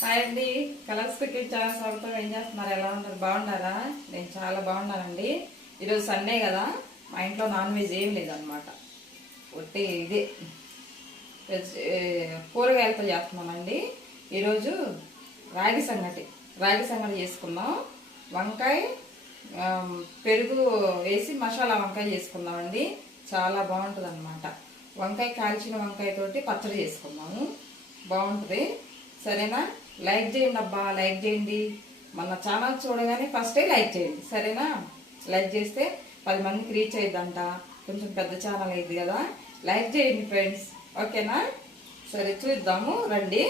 Hi అండి. Colours cricket చాలా స్వాగతం. ఏం చేస్తున్నారు? ఎలా ఉన్నారు? బాగున్నారా? నేను చాలా బాగున్నానండి. ఈరోజు సండే కదా, మా ఇంట్లో నాన్ వెజ్ ఏం లేదనమాట. ఒట్టి ఇది కూరగాయలతో చేస్తున్నామండి. ఈరోజు రాగి సంగటి చేసుకున్నాం. వంకాయ పెరుగు వేసి మసాలా వంకాయ చేసుకున్నామండి. చాలా బాగుంటుంది అనమాట. వంకాయ కాల్చిన వంకాయతోటి పచ్చడి చేసుకున్నాము. బాగుంటుంది. సరేనా? లైక్ చేయండి అబ్బా, లైక్ చేయండి. మన ఛానల్ చూడగానే ఫస్టే లైక్ చేయండి, సరేనా? లైక్ చేస్తే 10 మందికి రీచ్ అయ్యిద్దంట. కొంచెం పెద్ద ఛానల్ అయింది కదా, లైక్ చేయండి ఫ్రెండ్స్, ఓకేనా? సరే చూద్దాము రండి.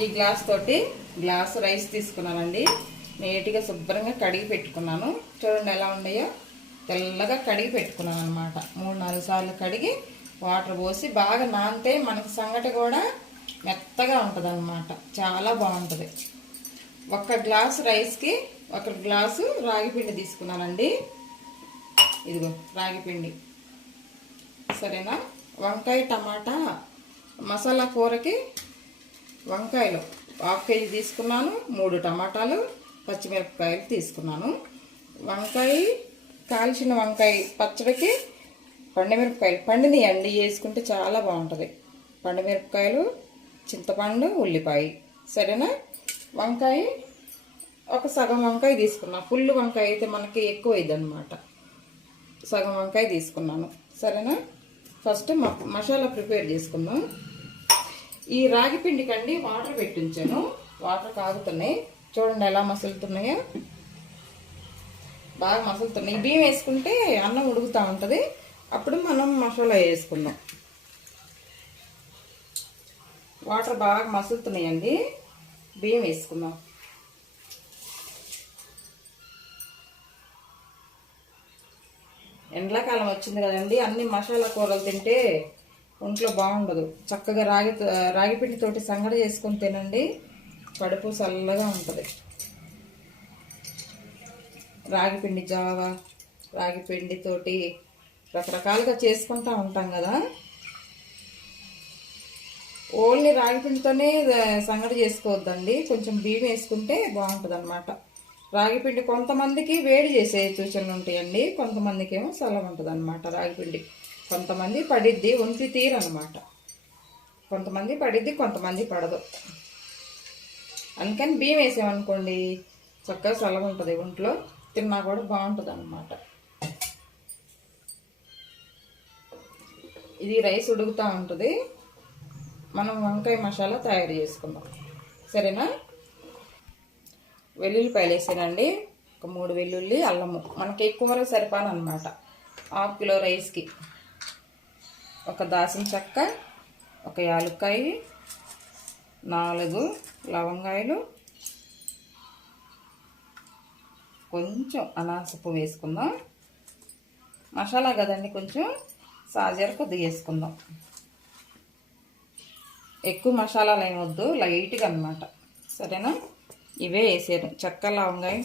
ఈ గ్లాస్ రైస్ తీసుకున్నానండి. నీట్గా శుభ్రంగా కడిగి పెట్టుకున్నాను. చూడండి ఎలా ఉన్నాయో. తెల్లగా కడిగి పెట్టుకున్నాను అనమాట. 3-4 సార్లు కడిగి వాటర్ పోసి బాగా నానితే మనకి సంగటి కూడా మెత్తగా ఉంటుంది అనమాట. చాలా బాగుంటుంది. 1 గ్లాసు రైస్కి 1 గ్లాసు రాగి పిండి తీసుకున్నానండి. ఇదిగో రాగి పిండి, సరేనా? వంకాయ టమాటా మసాలా కూరకి వంకాయలు 1/2 కేజీ తీసుకున్నాను. 3 టమాటాలు, పచ్చిమిరపకాయలు తీసుకున్నాను. వంకాయ కాల్చిన వంకాయ పచ్చడికి పండుమిరపకాయలు పండినయండి వేసుకుంటే చాలా బాగుంటుంది. పండుమిరపకాయలు, చింతపండు, ఉల్లిపాయ, సరేనా? వంకాయ సగం వంకాయ తీసుకున్నా. ఫుల్ వంకాయ అయితే మనకి ఎక్కువ అయింది అనమాట. సగం వంకాయ తీసుకున్నాను, సరేనా? ఫస్ట్ మసాలా ప్రిపేర్ చేసుకుందాం. ఈ రాగి పిండికండి వాటర్ పెట్టి ఉంచాను. వాటర్ కాగుతున్నాయి. చూడండి ఎలా మసులుతున్నాయో. బాగా మసులుతున్నాయి. బియ్యం వేసుకుంటే అన్నం ఉడుకుతూ ఉంటుంది. అప్పుడు మనం మసాలా వేసుకుందాం. వాటర్ బాగా మసులుతున్నాయండి. బియ్యం వేసుకుందాం. ఎండాకాలం వచ్చింది కదండి, అన్ని మసాలా కూరలు తింటే ఒంట్లో బాగుండదు. చక్కగా రాగి పిండితోటి సంగటి చేసుకొని తినండి, కడుపు చల్లగా ఉంటుంది. రాగి పిండి జావ, రాగి పిండితోటి రకరకాలుగా చేసుకుంటూ ఉంటాం కదా. ఓన్లీ రాగి పిండితోనే సంగటి చేసుకోవద్దండి, కొంచెం బియ్యం వేసుకుంటే బాగుంటుంది అనమాట. రాగి పిండి కొంతమందికి వేడి చేసే సూచనలు ఉంటాయండి, కొంతమందికి ఏమో చల్లగా ఉంటుంది అనమాట. రాగి పిండి కొంతమంది పడిద్ది, ఒంటి తీరనమాట. కొంతమంది పడిద్ది, కొంతమంది పడదు. అందుకని బియ్యం వేసామనుకోండి చక్కగా చల్లగా ఉంటుంది, ఒంట్లో తిన్నా కూడా బాగుంటుంది అనమాట. ఇది రైస్ ఉడుకుతూ ఉంటుంది. మనం వంకాయ మసాలా తయారు చేసుకుందాం, సరేనా? వెల్లుల్లిపాయలు వేసానండి. 3 వెల్లుల్లి, అల్లము. మనకి ఎక్కువ సరిపాలన్నమాట. 1/2 కిలో రైస్కి. 1 దాల్చిన చెక్క, 1 యాలక్కాయ, 4 లవంగాయలు, కొంచెం అనాస పువ్వు వేసుకుందాం. మసాలా కదండి, కొంచెం సాజీర కొద్దిగా వేసుకుందాం. ఎక్కువ మసాలాలు ఏమొద్దు, లైట్గా అనమాట, సరేనా? ఇవే వేసాను. చెక్క, లవంగాయ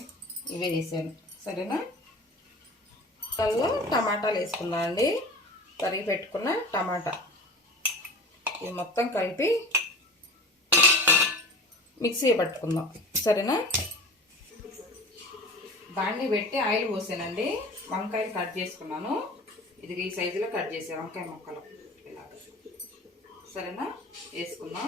ఇవే వేసాను, సరేనా? దానిలో టమాటాలు వేసుకుందాం అండి. తరిగి పెట్టుకున్న టమాటా ఇవి మొత్తం కలిపి మిక్సీ పట్టుకుందాం, సరేనా? బాండి పెట్టి ఆయిల్ పోసానండి. వంకాయలు కట్ చేసుకున్నాను. ఇది ఈ సైజులో కట్ చేసాను వంకాయ ముక్కలు ఇలాగ, సరేనా? వేసుకుందాం.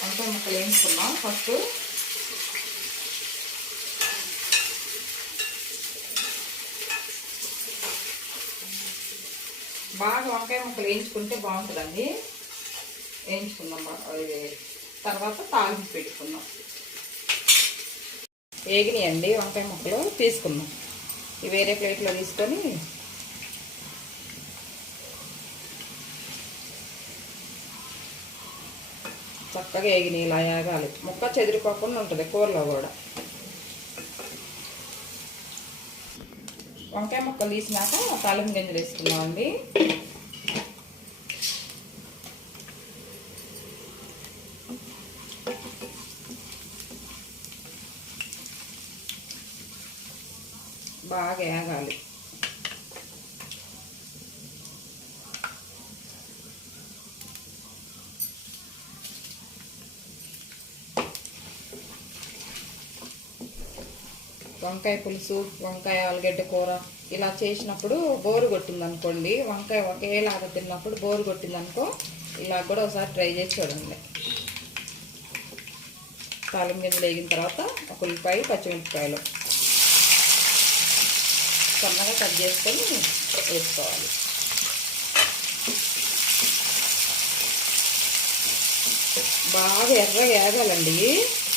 వంకాయ ముక్కలు వేసుకుందాం ఫస్ట్. బాగా వంకాయ ముక్కలు వేయించుకుంటే బాగుంటుందండి. వేయించుకుందాం. తర్వాత తాలింపు పెట్టుకుందాం. వేగినాయండి వంకాయ ముక్కలు, తీసుకుందాం. ఇవి వేరే ప్లేట్లో తీసుకొని చక్కగా వేగినాయి. ఇలా వేగాలి, ముక్క చెదిరిపోకుండా ఉంటుంది కూరలో కూడా. వంకాయ ముక్కలు తీసినాక తాలింపు గింజలు వేసుకుందామండి. బాగా వేగాలి. వంకాయ పులుసు, వంకాయ ఆలుగడ్డ కూర ఇలా చేసినప్పుడు బోరు కొట్టింది అనుకోండి, వంకాయ ఒకేలాగా తిన్నప్పుడు బోరు కొట్టింది అనుకో, ఇలా కూడా ఒకసారి ట్రై చేసి చూడండి. తాలింపు గింజలు వేగిన తర్వాత ఒక ఉల్లిపాయ, పచ్చిమిరపకాయలు సన్నగా కట్ చేసుకొని వేసుకోవాలి. బాగా ఎర్రగా వేగాలండి,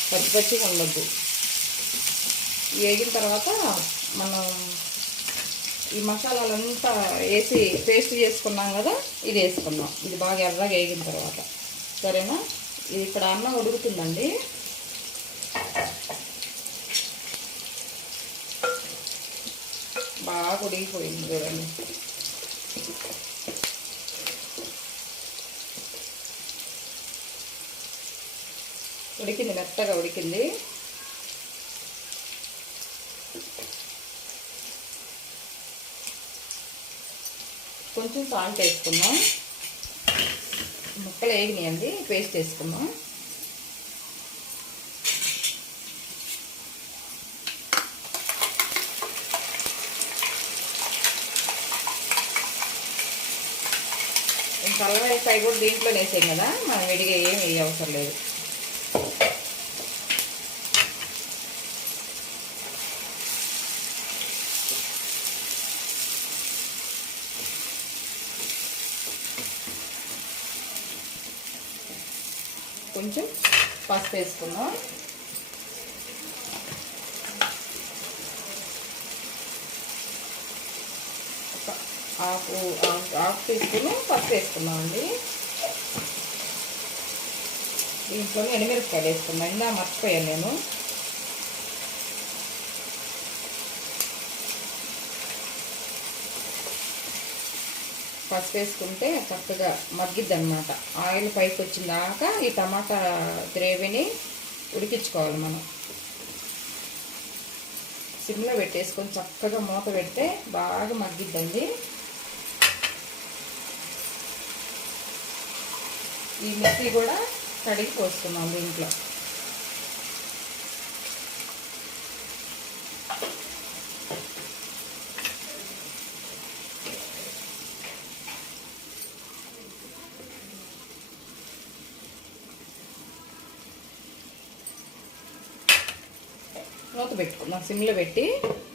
పచ్చి పచ్చిగా ఉండద్దు. వేగిన తర్వాత మనం ఈ మసాలాలంతా వేసి పేస్ట్ చేసుకున్నాం కదా, ఇది వేసుకున్నాం. ఇది బాగా ఎర్రగా వేగిన తర్వాత సరేనా. ఇది ఇక్కడ అన్నం ఉడుకుతుందండి. బాగా ఉడికిపోయింది చూడండి. ఉడికింది, మెత్తగా ఉడికింది. కొంచెం సాల్ట్ వేసుకుందాం. ముక్కలు వేగినాయండి, పేస్ట్ వేసుకుందాం. కలవైపాయి కూడా దీంట్లో వేసాం కదా, మనం విడిగా ఏం వేయ అవసరం లేదు. కొంచెం పసుపు వేసుకుందాం. హాఫ్ టీ స్పూన్ పసుపు వేసుకున్నామండి. దీంట్లో ఎండుమిరపకాయలు వేసుకున్నాం, ఇందా మర్చిపోయాను నేను. పసుపు వేసుకుంటే చక్కగా మగ్గిద్ది అన్నమాట. ఆయిల్ పైకి వచ్చిందాక ఈ టమాటా గ్రేవీని ఉడికించుకోవాలి మనం. సిమ్లో పెట్టేసుకొని చక్కగా మూత పెడితే బాగా మగ్గిద్దండి. ఈ మిర్చి కూడా కడిగి పోస్తున్నాం దీంట్లో. మూత పెట్టుకుందాం, సిమ్లో పెట్టి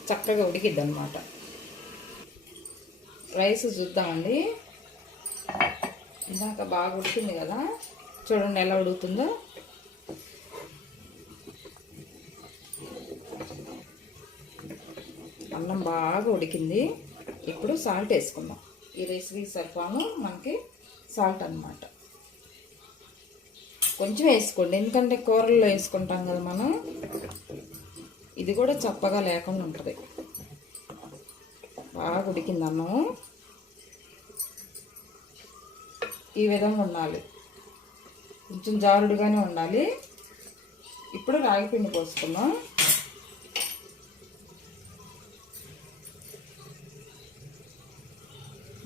చక్కగా ఉడికిద్ది అన్నమాట. రైస్ చూద్దామండి. ఇందాక బాగా ఉడికింది కదా, చూడండి ఎలా ఉడుకుతుందో. అన్నం బాగా ఉడికింది. ఇప్పుడు సాల్ట్ వేసుకుందాం. ఈ రైస్కి సరిపాను మనకి సాల్ట్ అన్నమాట. కొంచెం వేసుకోండి, ఎందుకంటే కూరల్లో వేసుకుంటాం కదా మనం. ఇది కూడా చప్పగా లేకుండా ఉంటుంది. బాగా ఉడికింది అన్నం. ఈ విధంగా ఉండాలి, కొంచెం జారుడుగానే ఉండాలి. ఇప్పుడు రాగి పిండి పోసుకుందాం.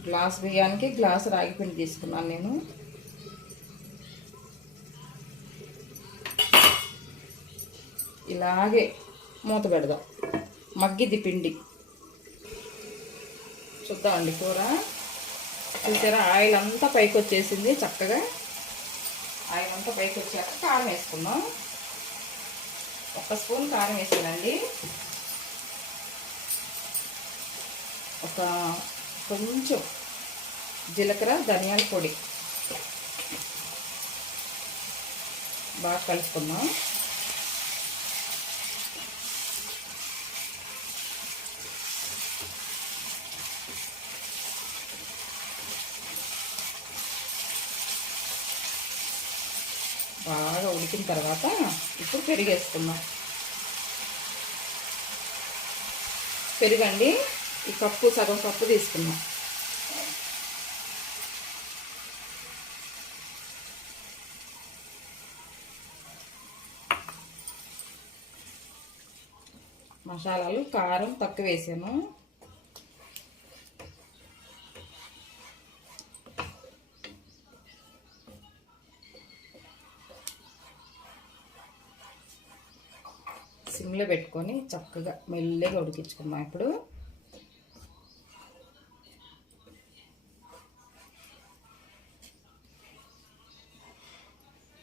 గ్లాస్ బియ్యానికి గ్లాసు రాగి పిండి తీసుకున్నాను నేను. ఇలాగే మూత పెడదాం, మగ్గిద్ది పిండి. చూద్దామండి కూర. చూసారా, ఆయిల్ అంతా పైకి వచ్చేసింది చక్కగా. ఆయిల్ అంతా పైకి వచ్చాక కారం వేసుకుందాం. 1 స్పూన్ కారం వేసానండి. కొంచెం జీలకర్ర, ధనియాల పొడి బాగా కలుపుకుందాం. బాగా ఉడికిన తర్వాత ఇప్పుడు పెరుగు వేసుకుందాం. పెరుగండి, ఈ కప్పు సగం కప్పు తీసుకున్నాం. మసాలాలు కారం తక్కువ వేసాను. సిమ్లో పెట్టుకొని చక్కగా మెల్లగా ఉడికించుకుందాం.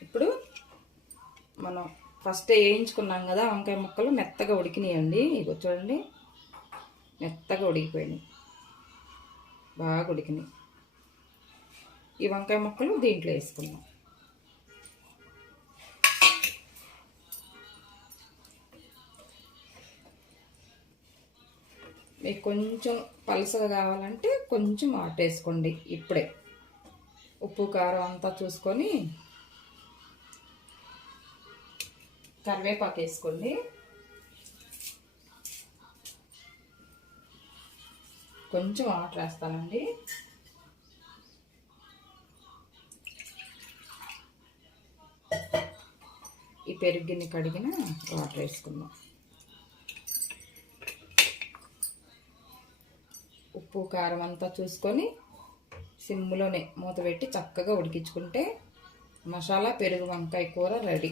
ఇప్పుడు మనం ఫస్ట్ వేయించుకున్నాం కదా వంకాయ ముక్కలు మెత్తగా ఉడికినాయండి. ఇగో చూడండి, మెత్తగా ఉడికిపోయినాయి, బాగా ఉడికినాయి. ఈ వంకాయ ముక్కలు దీంట్లో వేసుకుందాం. మీకు కొంచెం పలసగా కావాలంటే కొంచెం వాటర్ వేసుకోండి. ఇప్పుడే ఉప్పు కారం అంతా చూసుకొని కరివేపాకు వేసుకోండి. కొంచెం వాటర్ వేస్తానండి. ఈ పెరుగు గిన్నె కడిగిన వాటర్ వేసుకుందాం. ఉప్పు కారం అంతా చూసుకొని సిమ్లోనే మూత పెట్టి చక్కగా ఉడికించుకుంటే మసాలా పెరుగు వంకాయ కూర రెడీ.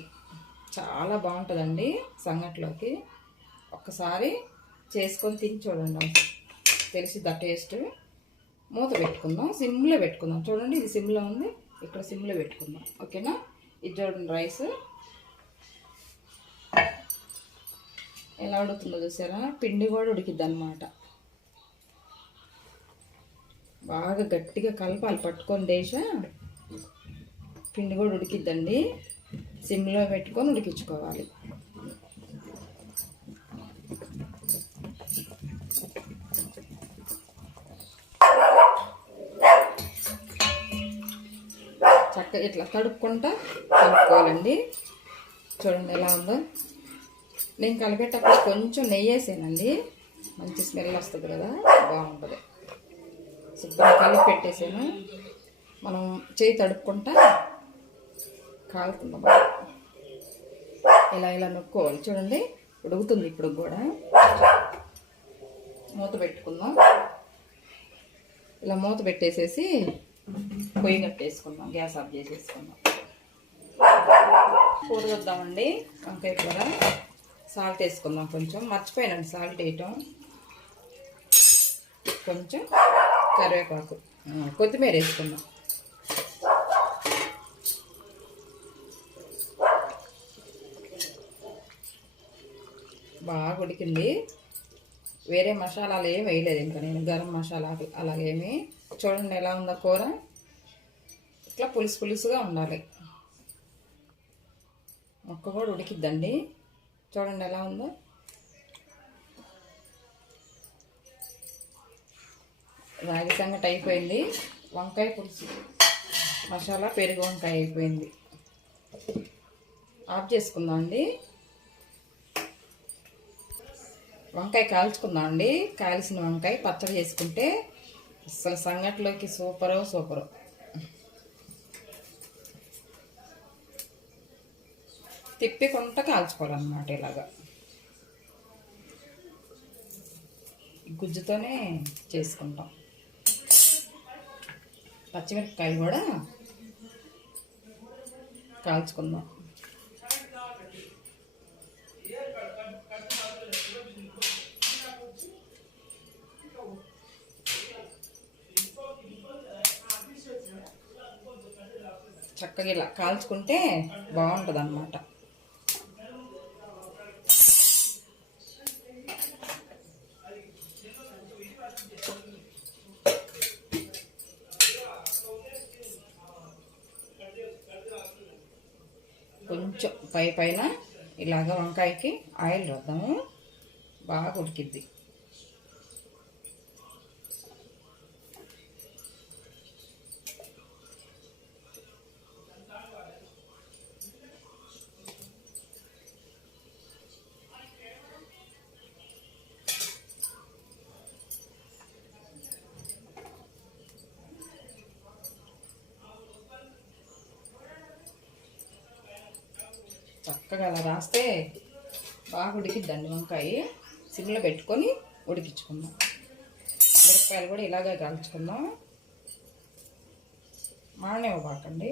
చాలా బాగుంటుందండి సంగట్లోకి. ఒక్కసారి చేసుకొని తిని చూడండి, తెలిసిద్ది టేస్ట్. మూత పెట్టుకుందాం, సిమ్లో పెట్టుకుందాం. చూడండి, ఇది సిమ్లో ఉంది, ఇక్కడ సిమ్లో పెట్టుకుందాం. ఓకేనా? ఇది చూడండి, రైస్ ఎలా ఉడుకుతుందో చూసారా? పిండి కూడా ఉడికిద్ది అన్నమాట. బాగా గట్టిగా కలపాలి, పట్టుకొని దేశ పిండి కూడా ఉడికిద్దండి. సిమ్లో పెట్టుకొని ఉడికించుకోవాలి. చక్కగా ఇట్లా తడుపుకుంటా కలుపుకోవాలండి. చూడండి ఎలా ఉందో. నేను కలిపేటప్పుడు కొంచెం నెయ్యి వేసానండి, మంచి స్మెల్ వస్తుంది కదా, బాగుంటుంది. శుభ్రంగా కలిపి పెట్టేసాను. మనం చేయి తడుపుకుంటా కాలుతుందాం. ఇలా నొక్కోవాలి. చూడండి, ఉడుకుతుంది. ఇప్పుడు కూడా మూత పెట్టుకుందాం. ఇలా మూత పెట్టేసేసి పొయ్యి కట్టేసుకుందాం, గ్యాస్ ఆఫ్ చేసేసుకుందాం. కూర వద్దామండి, వంకాయ కూర. సాల్ట్ వేసుకుందాం. కొంచెం మర్చిపోయానండి సాల్ట్ వేయటం. కొంచెం కరివేపాకు, కొత్తిమీర వేసుకుందాం. బాగా ఉడికింది. వేరే మసాలాలు ఏమి వేయలేదు ఇంకా నేను, గరం మసాలా అలాగేమి. చూడండి ఎలా ఉందో కూర. ఇట్లా పులుసుగా ఉండాలి. ముక్క కూడా ఉడికిద్దండి. చూడండి ఎలా ఉందో. రాగి సంగటి అయిపోయింది. వంకాయ పులుసు మసాలా పెరుగు వంకాయ అయిపోయింది. ఆఫ్ చేసుకుందాం అండి. వంకాయ కాల్చుకుందాం అండి. కాల్చిన వంకాయ పచ్చడి చేసుకుంటే అసలు సంగట్లోకి సూపరు. తిప్పికుంటా కాల్చుకోవాలన్నమాట. ఇలాగా గుజ్జుతోనే చేసుకుంటాం. పచ్చిమిరపకాయలు కూడా కాల్చుకుందాం. చక్కగా ఇలా కాల్చుకుంటే బాగుంటుంది అన్నమాట. కొంచెం పైన ఇలాగ వంకాయకి ఆయిల్ వేద్దాము, బాగా ఉడికిద్ది. చక్కగా అలా రాస్తే బాగా ఉడికిద్దండి వంకాయ. సిమ్లో పెట్టుకొని ఉడికించుకుందాం. మిరపకాయలు కూడా ఇలాగే కాల్చుకుందాం, మాడనివ్వబాకండి.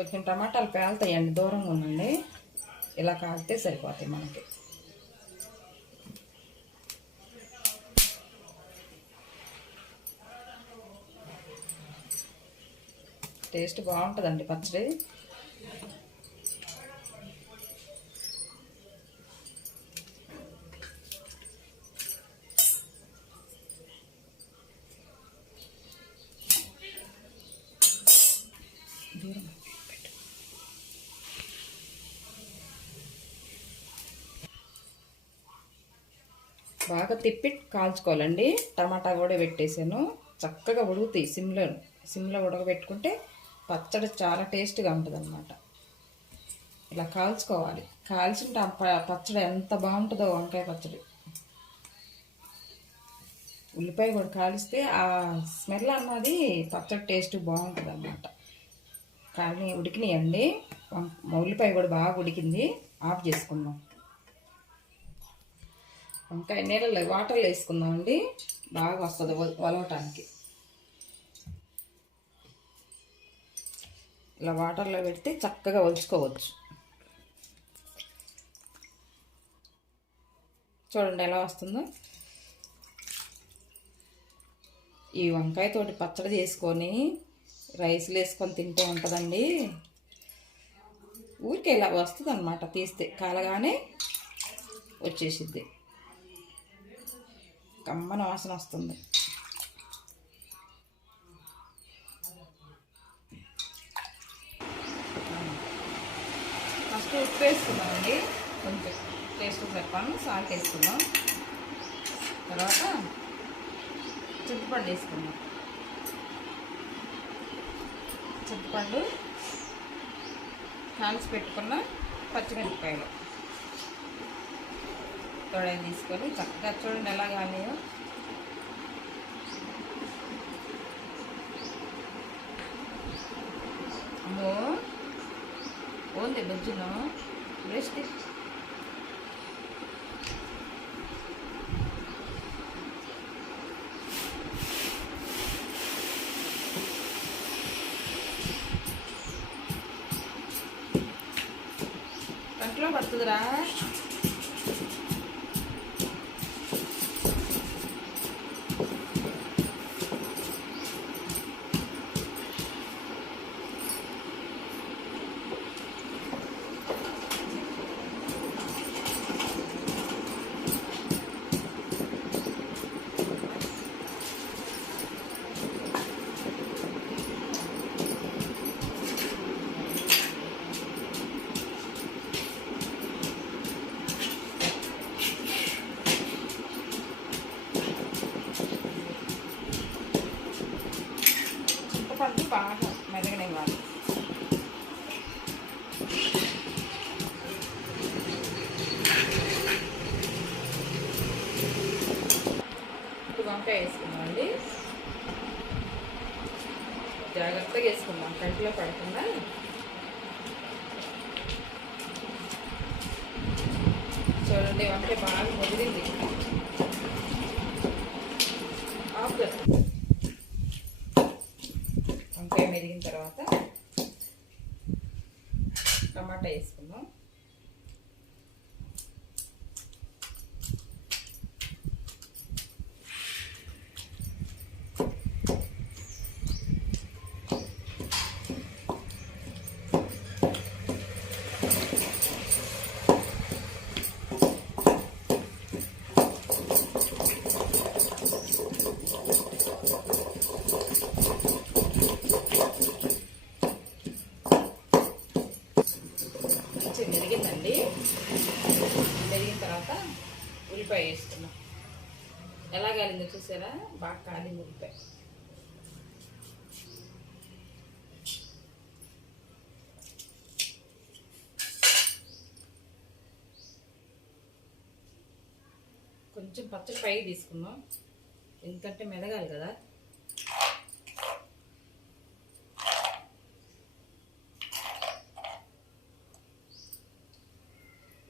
కొంచెం టమాటాలు పేలుతాయండి, దూరంగా ఉండండి. ఇలా కాలితే సరిపోతాయి మనకి. టేస్ట్ బాగుంటుందండి పచ్చడి. బాగా తిప్పి కాల్చుకోవాలండి. టమాటా కూడా పెట్టేసాను, చక్కగా ఉడుకుతాయి. సిమ్లో ఉడకబెట్టుకుంటే పచ్చడి చాలా టేస్ట్గా ఉంటుంది అన్నమాట. ఇలా కాల్చుకోవాలి. కాల్చిన పచ్చడి ఎంత బాగుంటుందో, వంకాయ పచ్చడి. ఉల్లిపాయ కూడా కాలిస్తే ఆ స్మెల్ అన్నది పచ్చడి టేస్ట్ బాగుంటుంది అన్నమాట. కానీ ఉడికినాయండి, ఉల్లిపాయ కూడా బాగా ఉడికింది. ఆఫ్ చేసుకుందాం. వంకాయ నీళ్ళలో వాటర్లో వేసుకుందామండి, బాగా వస్తుంది వలవటానికి. ఇలా వాటర్లో పెడితే చక్కగా ఒలుచుకోవచ్చు. చూడండి ఎలా వస్తుందో. ఈ వంకాయతోటి పచ్చడి చేసుకొని రైస్లు వేసుకొని తింటే ఉంటుందండి. ఊరికే ఇలా వస్తుంది అన్నమాట, తీస్తే కాలగానే వచ్చేసిద్ది. కమ్మన వాసన వస్తుంది. ఫస్ట్ ఉప్పు వేసుకుందామండి, కొంచెం టేస్ట్ చెప్పాను. సాల్ట్ వేసుకుందాం. తర్వాత చింతపండు వేసుకుందాం. చింతపండు, కాల్చి పెట్టుకున్న పచ్చిమిరపకాయలు తొడని తీసుకొని చక్కగా చూడండి ఎలా కానియో. అమ్మో ఓన్లీ బజ్జును బ్రెస్ట్ కంట్లో పడుతుందిరా. చింతపండు బాగా మెదగనివ్వాలి. వంకాయ వేసుకుందామండి, జాగ్రత్తగా వేసుకుందాం కంటిలో పడకుండా. చూడండి వంకాయ బాగా ముదిరింది. వంకాయ మెదిగిన తర్వాత టమాటా వేసుకుందాం. మెరిగిందండి. మెరిగిన తర్వాత ఉల్లిపాయ వేసుకున్నాం. ఎలా కాలిందో చూసారా, బాగా కాలింది ఉల్లిపాయ. కొంచెం పచ్చడి పైకి తీసుకుందాం, ఎందుకంటే మెదగాలి కదా.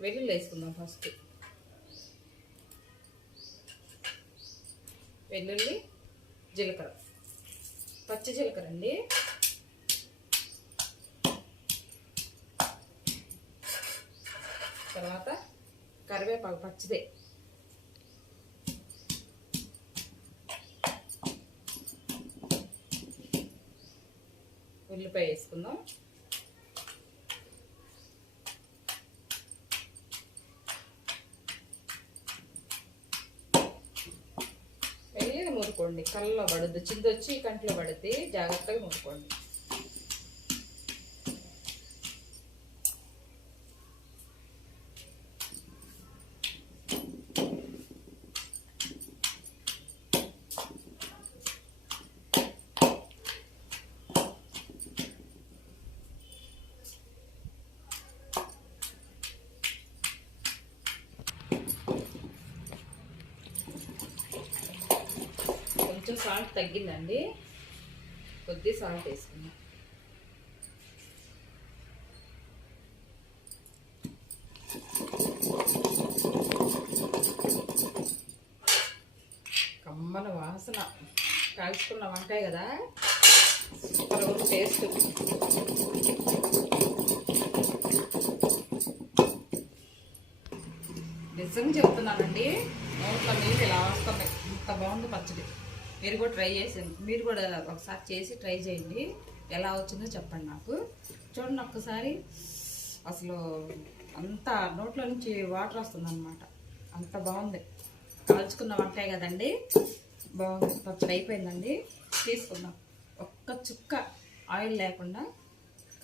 వెల్లుల్లి వేసుకుందాం. ఫస్ట్ వెల్లుల్లి, జీలకర్ర, పచ్చి జీలకర్ర అండి. తర్వాత కరివేపాకు పచ్చిదే, ఉల్లిపాయ వేసుకుందాం, మెల్లిగా నూరుకోండి, కళ్ళలో పడుద్ది, చిందొచ్చి కంట్లో పడుద్ది, జాగ్రత్తగా నూరుకోండి. కొంచెం సాల్ట్ తగ్గిందండి, కొద్ది సాల్ట్ వేసుకున్నాం. కమ్మన వాసన, కాల్చుకున్న వంకాయ కదా, సూపర్ ఉంది టేస్ట్. నిజంగా చెప్తున్నానండి, నోట్లో నీళ్ళు ఇలా వస్తున్నాయి, ఇంత బాగుంది పచ్చడి. మీరు కూడా ట్రై చేసింది, మీరు కూడా ఒకసారి చేసి ట్రై చేయండి, ఎలా వచ్చిందో చెప్పండి నాకు. చూడండి ఒక్కసారి, అసలు అంతా నోట్లో నుంచి వాటర్ వస్తుందన్నమాట, అంత బాగుంది. కాల్చుకున్న వంకాయ కదండి, బాగుంది. పచ్చడి అయిపోయిందండి, తీసుకుందాం. ఒక్క చుక్క ఆయిల్ లేకుండా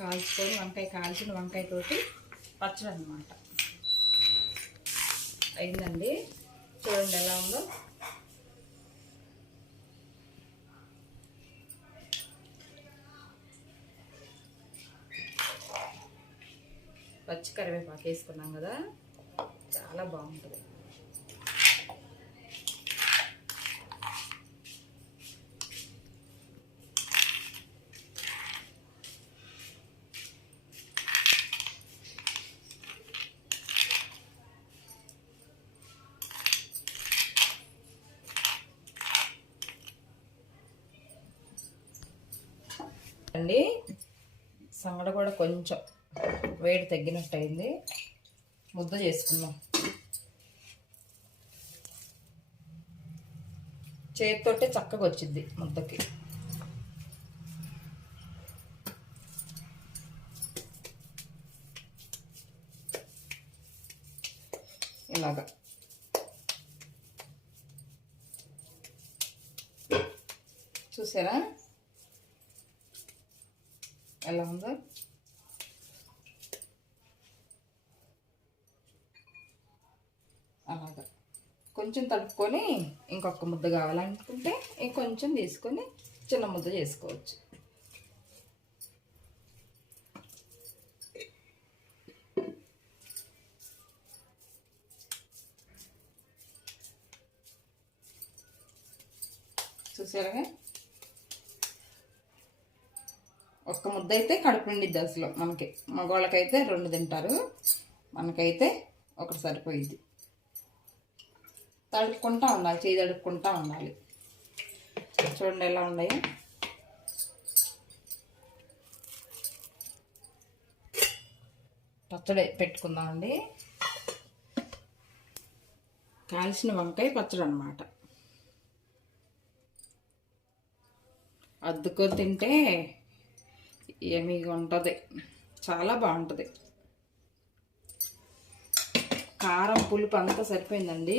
కాల్చుకొని వంకాయ, కాల్చిన వంకాయతోటి పచ్చడి అన్నమాట అయిందండి. చూడండి ఎలా ఉందో. పచ్చి కరివేపాకు వేసుకున్నాం కదా, చాలా బాగుంటుంది. అండి సంగడ కూడా కొంచెం వేడి తగ్గినట్టు అయింది, ముద్ద చేసుకుందాం. చేతితోటే చక్కగా వచ్చింది ముద్దకి. ఇలాగా చూసారా ఎలా ఉందో. అలాగా కొంచెం తడుపుకొని ఇంకొక ముద్ద కావాలనుకుంటే ఇంకొంచెం తీసుకొని చిన్న ముద్ద చేసుకోవచ్చు. చూసారా, ఒక్క ముద్ద అయితే కడుపు నిండిద్ది అసలు. మనకి మగవాళ్ళకైతే 2 తింటారు, మనకైతే ఒకటి సరిపోయిద్ది. తడుపుకుంటా ఉండాలి, చేయి తడుపుకుంటా ఉండాలి. చూడండి ఎలా ఉన్నాయో. పచ్చడి పెట్టుకుందామండి, కాల్చిన వంకాయ పచ్చడి అన్నమాట. అద్దుకొని తింటే ఏమీగా ఉంటుంది, చాలా బాగుంటుంది. కారం పులుపు అంతా సరిపోయిందండి,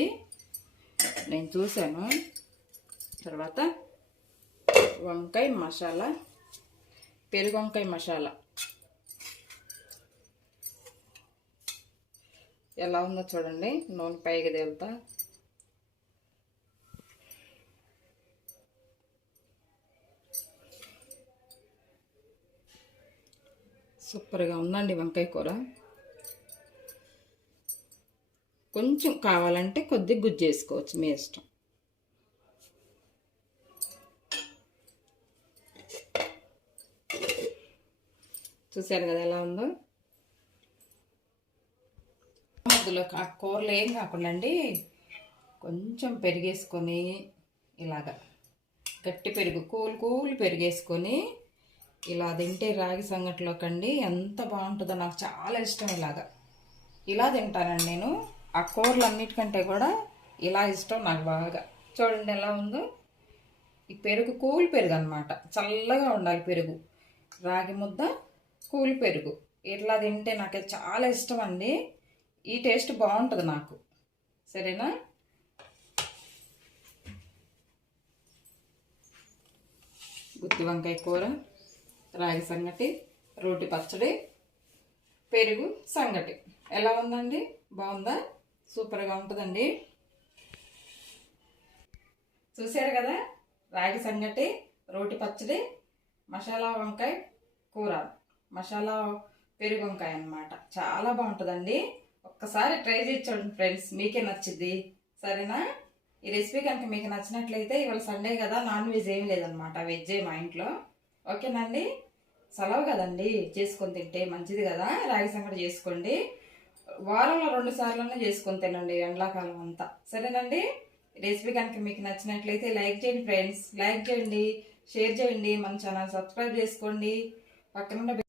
నేను చూశాను. తర్వాత వంకాయ మసాలా, పెరుగు వంకాయ మసాలా ఎలా ఉందో చూడండి. నూనె పైకి తేలుతా. సూపర్గా ఉందండి వంకాయ కూర. కొంచెం కావాలంటే కొద్దిగా గుజ్జు చేసుకోవచ్చు, మీ ఇష్టం. చూసారు కదా ఎలా ఉందో. అందులో కూరలు ఏం కాకుండా అండి, కొంచెం పెరిగేసుకొని ఇలాగా గట్టి పెరుగు, కూలు పెరిగేసుకొని ఇలా తింటే రాగి సంగటిలోకండి ఎంత బాగుంటుందో. నాకు చాలా ఇష్టం ఇలాగా. ఇలా తింటానండి నేను. ఆ కూరలు అన్నిటికంటే కూడా ఇలా ఇష్టం నాకు బాగా. చూడండి ఎలా ఉందో. ఈ పెరుగు కూలి పెరుగు అనమాట, చల్లగా ఉండాలి పెరుగు. రాగి ముద్ద కూలి పెరుగు ఇట్లా తింటే నాకు చాలా ఇష్టం అండి. ఈ టేస్ట్ బాగుంటుంది నాకు. సరేనా? గుత్తి వంకాయ కూర, రాగి సంగటి, రోటి పచ్చడి, పెరుగు సంగటి ఎలా ఉందండి? బాగుందా? సూపర్గా ఉంటుందండి. చూసారు కదా, రాగి సంగటి, రోటి పచ్చడి, మసాలా వంకాయ కూర, మసాలా పెరుగు వంకాయ అన్నమాట. చాలా బాగుంటుందండి. ఒక్కసారి ట్రై చేసి చూడండి ఫ్రెండ్స్, మీకే నచ్చిద్ది. సరేనా? ఈ రెసిపీ కనుక మీకు నచ్చినట్లయితే, ఇవాళ సండే కదా, నాన్ వెజ్ ఏం లేదనమాట, వెజ్జే మా ఇంట్లో. ఓకేనండి? సెలవు కదండి, చేసుకొని తింటే మంచిది కదా. రాగి సంగటి చేసుకోండి. వారంలో 2 సార్లన్నా చేసుకొని తినండి ఎండాకాలం అంతా. సరేనండి? రెసిపీ కనుక మీకు నచ్చినట్లయితే లైక్ చేయండి ఫ్రెండ్స్, లైక్ చేయండి, షేర్ చేయండి, మన ఛానల్ సబ్స్క్రైబ్ చేసుకోండి, పక్కన